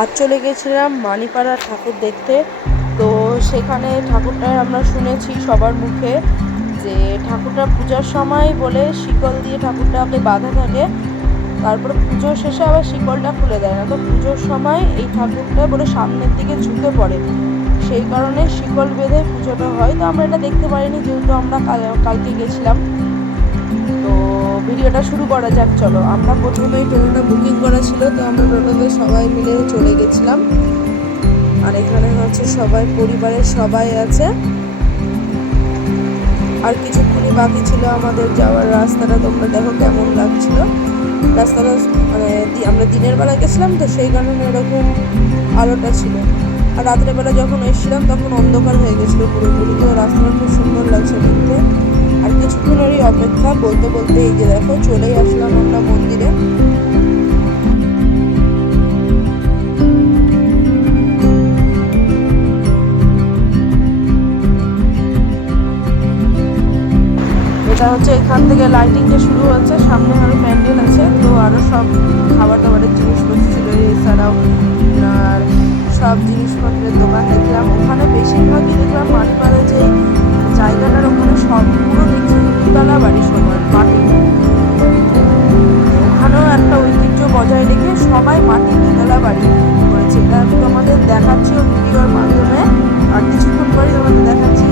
আজ চলে গেছিলাম মানিপাড়ার ঠাকুর দেখতে। তো সেখানে ঠাকুরটার আমরা শুনেছি সবার মুখে যে ঠাকুরটা পূজার সময় বলে শিকল দিয়ে ঠাকুরটাকে বাঁধা থাকে, তারপরে পুজো শেষে আবার শিকলটা খুলে দেয় না। তো পুজোর সময় এই ঠাকুরটা বলে সামনের দিকে ঝুঁকে পড়ে, সেই কারণে শিকল বেঁধে পুজোটা হয়। তো আমরা এটা দেখতে পারিনি, যেহেতু আমরা কালকে গেছিলাম। তো ভিডিওটা শুরু করা যাক, চলো। আমরা প্রথমেই টোটোটা বুকিং করা ছিল, তো আমরা টোটোতে সবাই মিলে চলে গেছিলাম। আর এখানে হচ্ছে সবাই, পরিবারের সবাই আছে। আর কিছুক্ষণই বাকি ছিল আমাদের যাওয়ার রাস্তাটা। তোমরা দেখো কেমন লাগছিল রাস্তাটা। মানে আমরা দিনের বেলা গেছিলাম, তো সেই কারণে এরকম আলোটা ছিল। আর রাত্রের বেলা যখন এসেছিলাম তখন অন্ধকার হয়ে গেছিলো পুরোপুরি। তো রাস্তাটা খুব সুন্দর লাগছে দেখতে। আর কিছুক্ষণেরই অপেক্ষা, বলতে বলতে এই যে দেখো চলেই আসলাম আমরা মন্দিরে। এটা হচ্ছে এখান থেকে লাইটিংটা শুরু হচ্ছে, সামনে আরো প্যান্ডেল আছে। তো আরো সব খাবার দাবারের জিনিসপত্র ছিল, এছাড়াও আর সব জিনিসপত্রের দোকান দেখলাম। ওখানে বেশিরভাগই দেখলাম মানিপাড়া যে জায়গাটার ওখানে সব পুরো দেখছি দুতলা বাড়ি, সবার মাটি। ওখানেও একটা ঐতিহ্য বজায় রেখে সবাই মাটির দুতলা বাড়ি করেছে। এটা আমি তোমাদের দেখাচ্ছি ভিডিওর মাধ্যমে। আর কিছুক্ষণ পরে তোমাদের দেখাচ্ছি।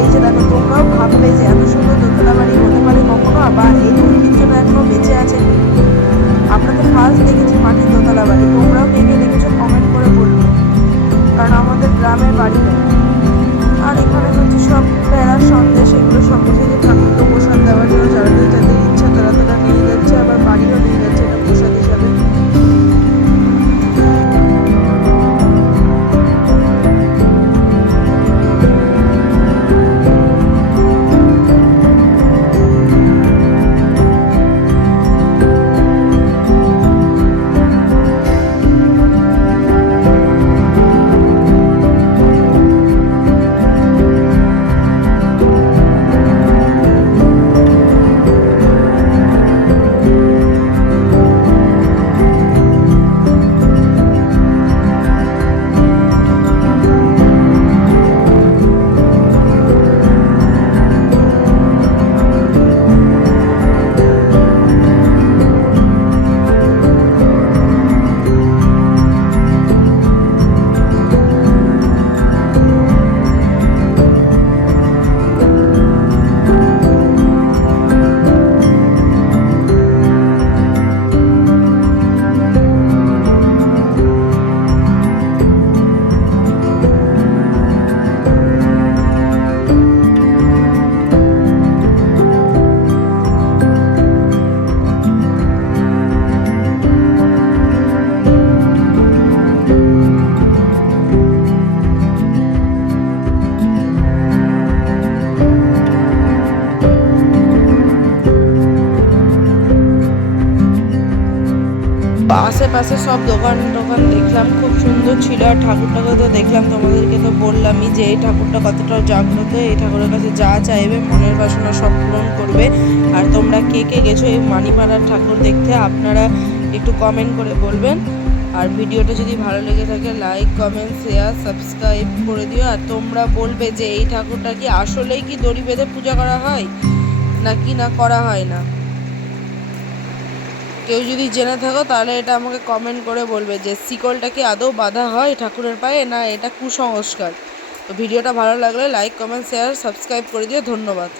এই যে দেখো, তোমরাও ভাববে যে এত সুন্দর দোতলা বাড়ি হতে পারে কখনো, আবার এই ঐতিহ্যটা এখনো বেঁচে আছে। আমরা তো ফার্স্ট দেখেছি মাটির দোতলা বাড়ি। তোমরাও কে কে দেখেছো কমেন্ট করে বলবে, কারণ আমাদের গ্রামের বাড়ি নেই। আর এখানে হচ্ছে সব প্যারার সন্দেশ, এগুলো সঙ্গে থেকে ঠাকুরকে প্রসাদ দেওয়ার জন্য যারা যাদের ইচ্ছা তারা নিয়ে যাচ্ছে, আবার বাড়িও নিয়ে যাচ্ছে এটা প্রসাদ হিসাবে। আশেপাশে সব দোকান দেখলাম, খুব সুন্দর ছিল। আর ঠাকুরটাকে তো দেখলাম, তোমাদেরকে তো বললামই যে এই ঠাকুরটা কতটা জাগ্রত। এই ঠাকুরের কাছে যা চাইবে মনের বাসনা সব পূরণ করবে। আর তোমরা কে কে গেছো এই মানিপাড়ার ঠাকুর দেখতে, আপনারা একটু কমেন্ট করে বলবেন। আর ভিডিওটা যদি ভালো লেগে থাকে লাইক, কমেন্ট, শেয়ার, সাবস্ক্রাইব করে দিও। আর তোমরা বলবে যে এই ঠাকুরটা কি আসলেই কি দড়ি বেঁধে পূজা করা হয় নাকি না করা হয় না। কেউ যদি জেনে থাকো তাহলে এটা আমাকে কমেন্ট করে বলবে যে শিকলটা কি আদৌ বাঁধা হয় ঠাকুরের পায়ে, না এটা কুসংস্কার। তো ভিডিওটা ভালো লাগলে লাইক, কমেন্ট, শেয়ার, সাবস্ক্রাইব করে দিও। ধন্যবাদ।